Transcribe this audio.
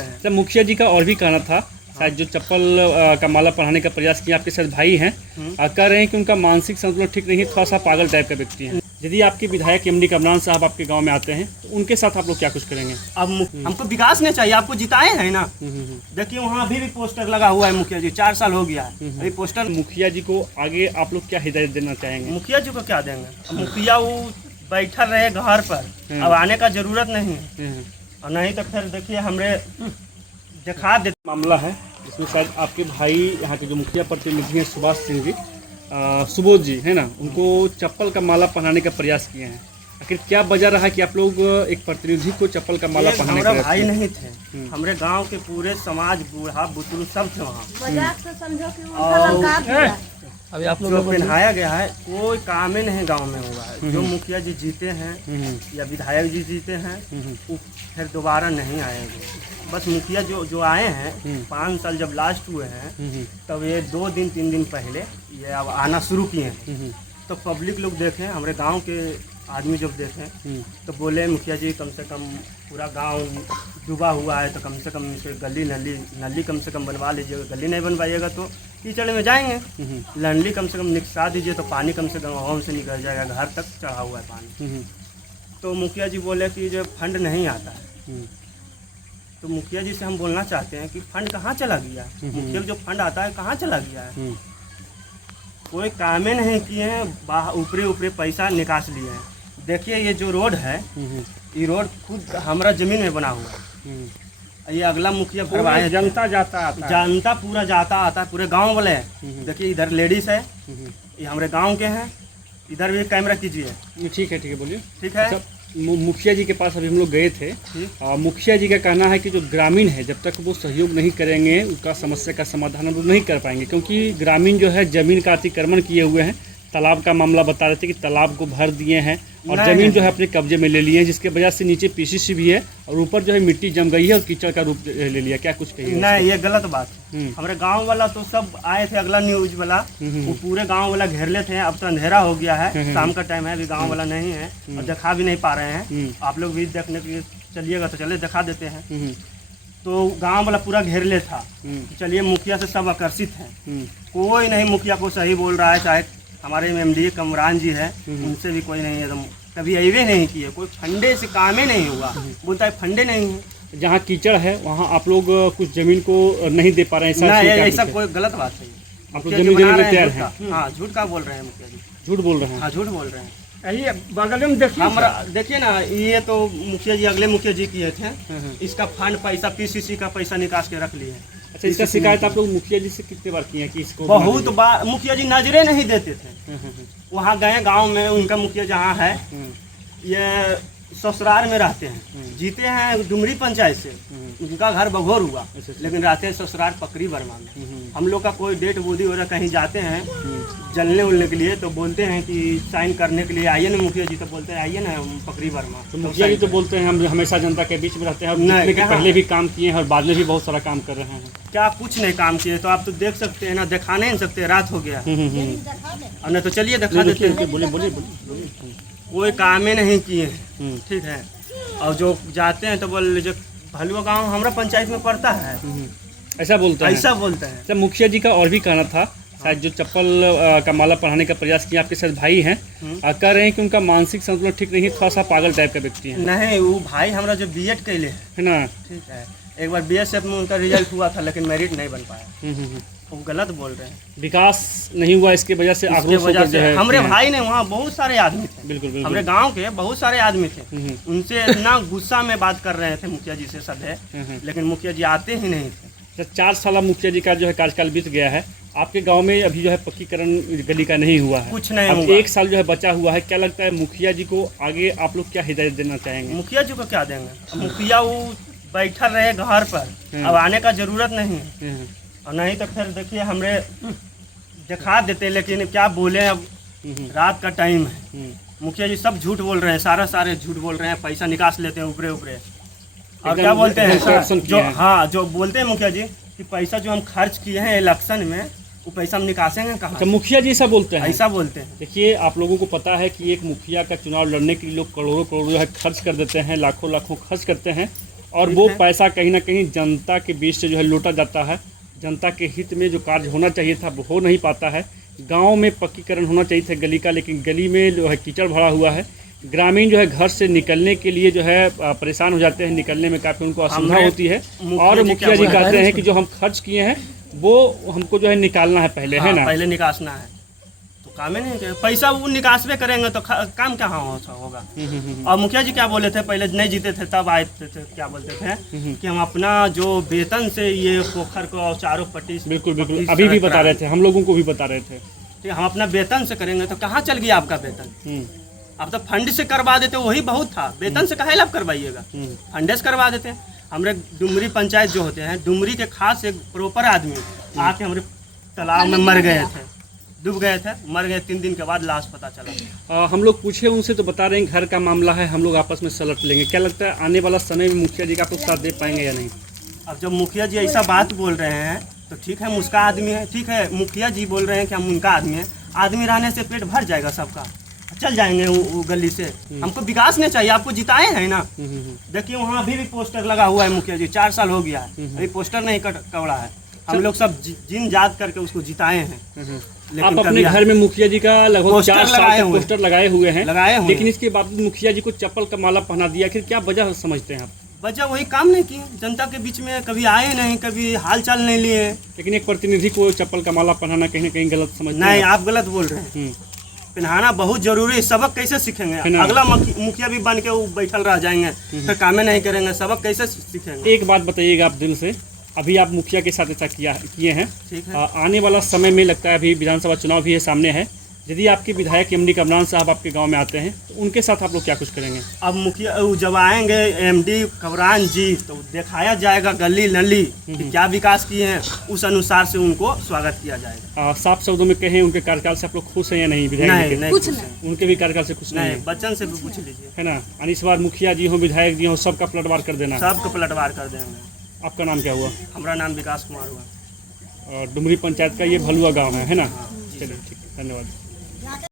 बोलते हैं। सर मुखिया जी का और भी कहना था, शायद जो चप्पल का माला पहनाने का प्रयास किया, आपके साथ भाई हैं, कह रहे हैं कि उनका मानसिक संतुलन ठीक नहीं, थोड़ा सा पागल टाइप का व्यक्ति है। यदि आपके विधायक एमडी कमरान साहब आपके गांव में आते हैं तो उनके साथ आप लोग क्या कुछ करेंगे? अब हमको विकास नहीं चाहिए, आपको जिताए हैं ना। देखिए वहाँ अभी भी पोस्टर लगा हुआ है मुखिया जी, 4 साल हो गया है अभी पोस्टर। मुखिया जी को आगे आप लोग क्या हिदायत देना चाहेंगे? मुखिया जी को क्या देंगे? अब मुखिया वो बैठा रहे घर पर, अब आने का जरूरत नहीं है, और नहीं तो फिर देखिए हमरे दिखा दे। मामला है जिसमें शायद आपके भाई यहाँ के जो मुखिया प्रतिनिधि हैं सुभाष सिंह जी, सुबोध जी है ना, उनको चप्पल का माला पहनाने का प्रयास किए हैं। आखिर क्या वजह रहा कि आप लोग एक प्रतिनिधि को चप्पल का माला पहनाने का? हमारे भाई नहीं थे, हमारे गांव के पूरे समाज बूढ़ा बुजुर्ग सब थे वहाँ। अभी आप जो पहनाया गया है कोई काम ही नहीं गांव में हुआ है। जो मुखिया जी जीते हैं या विधायक जी जीते हैं वो फिर दोबारा नहीं आएंगे। बस मुखिया जो आए हैं 5 साल जब लास्ट हुए हैं तब ये 2 दिन 3 दिन पहले ये अब आना शुरू किए हैं। तो पब्लिक लोग देखें, हमारे गांव के आदमी जब देखें तो बोले मुखिया जी कम से कम पूरा गांव डूबा हुआ है तो कम से कम इसे गली नली कम से कम बनवा लीजिएगा। गली नहीं बनवाइएगा तो कीचड़ में जाएंगे, नली कम से कम निकसा दीजिए तो पानी कम से कम होम से निकल जाएगा, घर तक चढ़ा हुआ है पानी। तो मुखिया जी बोले कि जो फंड नहीं आता है, तो मुखिया जी से हम बोलना चाहते हैं कि फंड कहाँ चला गया? मुखिया जो फंड आता है कहाँ चला गया है? कोई काम ही नहीं किए हैं, ऊपरे पैसा निकास लिए हैं। देखिए ये जो रोड है, ये रोड खुद हमारा जमीन में बना हुआ है। ये अगला मुखिया भरवाए, जनता जाता आता है। जनता पूरा जाता आता है, पूरे गांव वाले हैं। देखिए इधर लेडीज है, ये हमारे गांव के हैं। इधर भी कैमरा कीजिए। ठीक है बोलिए। ठीक है। मुखिया जी के पास अभी हम लोग गए थे, मुखिया जी का कहना है कि जो ग्रामीण है जब तक वो सहयोग नहीं करेंगे उसका समस्या का समाधान हम लोग नहीं कर पाएंगे, क्योंकि ग्रामीण जो है जमीन का अतिक्रमण किए हुए हैं। तालाब का मामला बता रहे थे कि तालाब को भर दिए हैं और जमीन जो है अपने कब्जे में ले लिए हैं, जिसके वजह से नीचे पीसीसी भी है और ऊपर जो है मिट्टी जम गई है और कीचड़ का रूप ले लिया। क्या कुछ कहिए? नहीं, ये गलत बात है। हमारे गांव वाला तो सब आए थे, अगला न्यूज वाला वो पूरे गांव वाला घेर लेते हैं। अब तो अंधेरा हो गया है, शाम का टाइम है, अभी गांव वाला नहीं है और दिखा भी नहीं पा रहे हैं। आप लोग भी देखने के लिए चलिएगा तो चले दिखा देते हैं। तो गांव वाला पूरा घेर ले था। चलिए मुखिया से सब आकर्षित हैं, कोई नहीं मुखिया को सही बोल रहा है। चाहे हमारे एमडी कमरान जी है, उनसे भी कोई नहीं, एकदम कभी अवे नहीं किए, कोई फंडे से काम ही नहीं हुआ। बोलता है फंडे नहीं है। जहाँ कीचड़ है वहाँ आप लोग कुछ जमीन को नहीं दे पा रहे हैं? ऐसा कोई गलत बात है। आप लोग जमीन देने में तैयार हैं? हाँ, झूठ का बोल रहे हैं मुखिया जी। झूठ बोल रहे हैं? हाँ, झूठ बोल रहे हैं। यही बगल में देखिए, हमारा देखिए ना, ये तो मुखिया जी अगले मुखिया जी किए थे। इसका फंड पैसा पीसीसी का पैसा निकास के रख लिए। अच्छा, इसका शिकायत आप लोग मुखिया जी से कितने बार किए हैं कि इसको? बहुत बार। मुखिया जी नजरे नहीं देते थे। वहाँ गए गांव में, उनका मुखिया जहाँ है ये ससुराल में रहते हैं, जीते हैं डुमरी पंचायत से, उनका घर बघोर हुआ, लेकिन रहते हैं ससुराल पकड़ी बर्मा में। हम लोग का कोई डेट बोधी वगैरह कहीं जाते हैं जलने उलने के लिए तो बोलते हैं कि साइन करने के लिए आइए ना मुखिया जी, तो बोलते हैं आइए ना पकड़ी बर्मा। तो मुखिया जी तो बोलते हैं हम हमेशा जनता के बीच में रहते हैं, और पहले भी काम किए हैं और बाद में भी बहुत सारा काम कर रहे हैं। क्या कुछ नहीं काम किए? तो आप तो देख सकते हैं ना, दिखा नहीं सकते, रात हो गया। और नहीं तो चलिए दिखा देते हैं। बोलिए। कोई काम ही नहीं किए हैं, ठीक है। और जो जाते हैं तो बोल जो भलुआ गांव हमारा पंचायत में पड़ता है, ऐसा बोलते हैं। ऐसा बोलते हैं। सर मुखिया जी का और भी कहना था, शायद जो चप्पल का माला पहनाने का प्रयास किया, आपके साथ भाई हैं, कह रहे हैं कि उनका मानसिक संतुलन ठीक नहीं, थोड़ा सा पागल टाइप का व्यक्ति है। नहीं, वो भाई हमारा जो बीएड कैले है ना, ठीक है, एक बार बीएसएफ में उनका रिजल्ट हुआ था लेकिन मेरिट नहीं बन पाया। वो गलत बोल रहे हैं। विकास नहीं हुआ, इसके वजह से आक्रोश होकर जो है। हमारे भाई ने वहाँ बहुत सारे आदमी थे, बिल्कुल हमारे गांव के बहुत सारे आदमी थे, उनसे इतना गुस्सा में बात कर रहे थे मुखिया जी से सब है, लेकिन मुखिया जी आते ही नहीं थे। 4 साल मुखिया जी का जो है कार्यकाल बीत गया है, आपके गांव में अभी जो है पक्कीकरण गली का नहीं हुआ है, कुछ नहीं हुआ। 1 साल जो है बचा हुआ है, क्या लगता है मुखिया जी को आगे आप लोग क्या हिदायत देना चाहेंगे? मुखिया जी को क्या देंगे? मुखिया वो बैठा रहे घर पर, अब आने का जरूरत नहीं है, और नहीं तो फिर देखिए हमरे दिखा देते, लेकिन क्या बोले, अब रात का टाइम है। मुखिया जी सब झूठ बोल रहे हैं, सारे झूठ बोल रहे हैं, पैसा निकास लेते हैं ऊपरे। और क्या बोलते हैं जो बोलते हैं मुखिया जी कि पैसा जो हम खर्च किए हैं इलेक्शन में वो पैसा हम निकासेंगे कहाँ? तो मुखिया जी ऐसा बोलते हैं? ऐसा बोलते हैं। देखिए, आप लोगों को पता है कि एक मुखिया का चुनाव लड़ने के लिए लोग करोड़ों जो है खर्च कर देते हैं, लाखों खर्च करते हैं, और वो पैसा कहीं ना कहीं जनता के बीच से जो है लूटा जाता है। जनता के हित में जो कार्य होना चाहिए था वो हो नहीं पाता है। गांव में पक्कीकरण होना चाहिए था गली का, लेकिन गली में जो है कीचड़ भरा हुआ है। ग्रामीण जो है घर से निकलने के लिए जो है परेशान हो जाते हैं, निकलने में काफ़ी उनको असुविधा होती है। और मुखिया जी कहते हैं कि जो हम खर्च किए हैं वो हमको जो है निकालना है पहले, है ना, पहले निकासना है। तो काम ही नहीं किया, पैसा वो निकासबे करेंगे तो काम क्या होगा। और मुखिया जी क्या बोले थे, पहले नहीं जीते थे तब आए थे, क्या बोलते थे कि हम अपना जो वेतन से ये पोखर को चारों पट्टी, बिल्कुल बिल्कुल अभी भी बता रहे थे, हम लोगों को भी बता रहे थे कि हम अपना वेतन से करेंगे। तो कहाँ चल गया आपका वेतन? अब तो फंड से करवा देते, वही बहुत था। वेतन से काहे लाभ करवाइएगा, फंडे से करवा देते। हमारे डुमरी पंचायत जो होते हैं, डुमरी के खास एक प्रॉपर आदमी आके हमारे तालाब में मर गए थे, डूब गए थे, मर गए। 3 दिन के बाद लाश पता चला। हम लोग पूछे उनसे तो बता रहे हैं घर का मामला है, हम लोग आपस में सलट लेंगे। क्या लगता है आने वाला समय में मुखिया जी का आप लोग साथ दे पाएंगे या नहीं? अब जब मुखिया जी ऐसा बात बोल रहे हैं तो ठीक है, हम उसका आदमी है, ठीक है। मुखिया जी बोल रहे हैं कि हम उनका आदमी है। आदमी रहने से पेट भर जाएगा सबका, चल जाएंगे वो गली से। हमको विकास नहीं चाहिए, आपको जिताए हैं ना। देखिए वहाँ अभी भी पोस्टर लगा हुआ है, मुखिया जी 4 साल हो गया है, अभी पोस्टर नहीं कवड़ा है। हम लोग सब जिन जात करके उसको जिताए हैं। आप अपने घर में मुखिया जी का लगभग 4 साल से पोस्टर लगाए हुए हैं, लेकिन इसके बावजूद मुखिया जी को चप्पल का माला पहना दिया। फिर क्या वजह समझते हैं आप? वजह वही काम नहीं किए, जनता के बीच में कभी आए नहीं, कभी हाल चाल नहीं लिए। लेकिन एक प्रतिनिधि को चप्पल का माला पहनाना कहीं ना कहीं गलत समझते हैं? नहीं, आप गलत बोल रहे हैं। पहनाना बहुत जरूरी है। सबक कैसे सीखेंगे? अगला मुखिया भी बन के वो बैठल रह जाएंगे, फिर कामें नहीं करेंगे, सबक कैसे सीखेंगे? एक बात बताइएगा आप दिल से, अभी आप मुखिया के साथ ऐसा किए हैं, ठीक है। आने वाला समय में लगता है अभी विधानसभा चुनाव भी है सामने है, यदि आपके विधायक एमडी कमरान साहब आपके गांव में आते हैं तो उनके साथ आप लोग क्या कुछ करेंगे? अब मुखिया जब आएंगे एमडी कमरान जी तो दिखाया जाएगा गली नली कि क्या विकास किए हैं, उस अनुसार से उनको स्वागत किया जाएगा। साफ शब्दों में कहें उनके कार्यकाल से आप लोग खुश हैं या नहीं? विधायक नहीं, कुछ नहीं। उनके भी कार्यकाल से खुश नहीं? बच्चन से भी पूछ लीजिए, है ना। इस बार मुखिया जी हो, विधायक जी हो, सबका पलटवार कर देना? सबका पलटवार कर देंगे। आपका नाम क्या हुआ? हमारा नाम विकास कुमार हुआ। डुमरी पंचायत का ये भलुआ गाँव है ना? चलिए ठीक है, धन्यवाद।